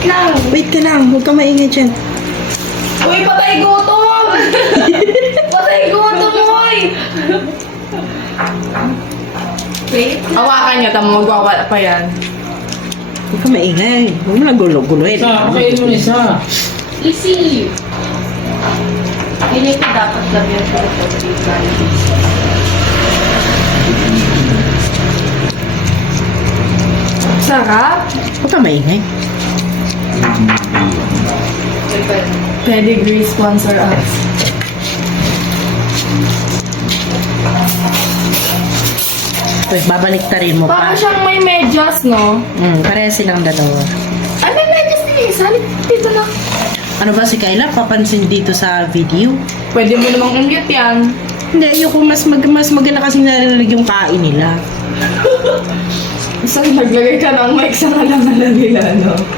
Wait lang. Wait ka lang, huwag ka maingay dyan. Uy, patay gutom! Patay gutom, uy! Wait. Hawakan niyo, tamo, magwawala pa yan. Huwag ka maingay. Huwag mo lang gulo-gulohin. Isa, kain mo isa. Easy. Hindi ko dapat lagyan ko ito. Sarap. Huwag ka maingay. Pedigree sponsor us. Uy, babalik ta rin mo Parang pa. siyang may medyas, no? Pareha silang dalawa. Ay, may medyas din eh. Sali, dito na. Ano ba si Kayla? Papansin dito sa video? Pwede mo namang i-mute yan. Hindi, ayoko mas maganda kasi narinig yung kain nila. Isang naglagay ka ng mic sa kalangalan nila, no?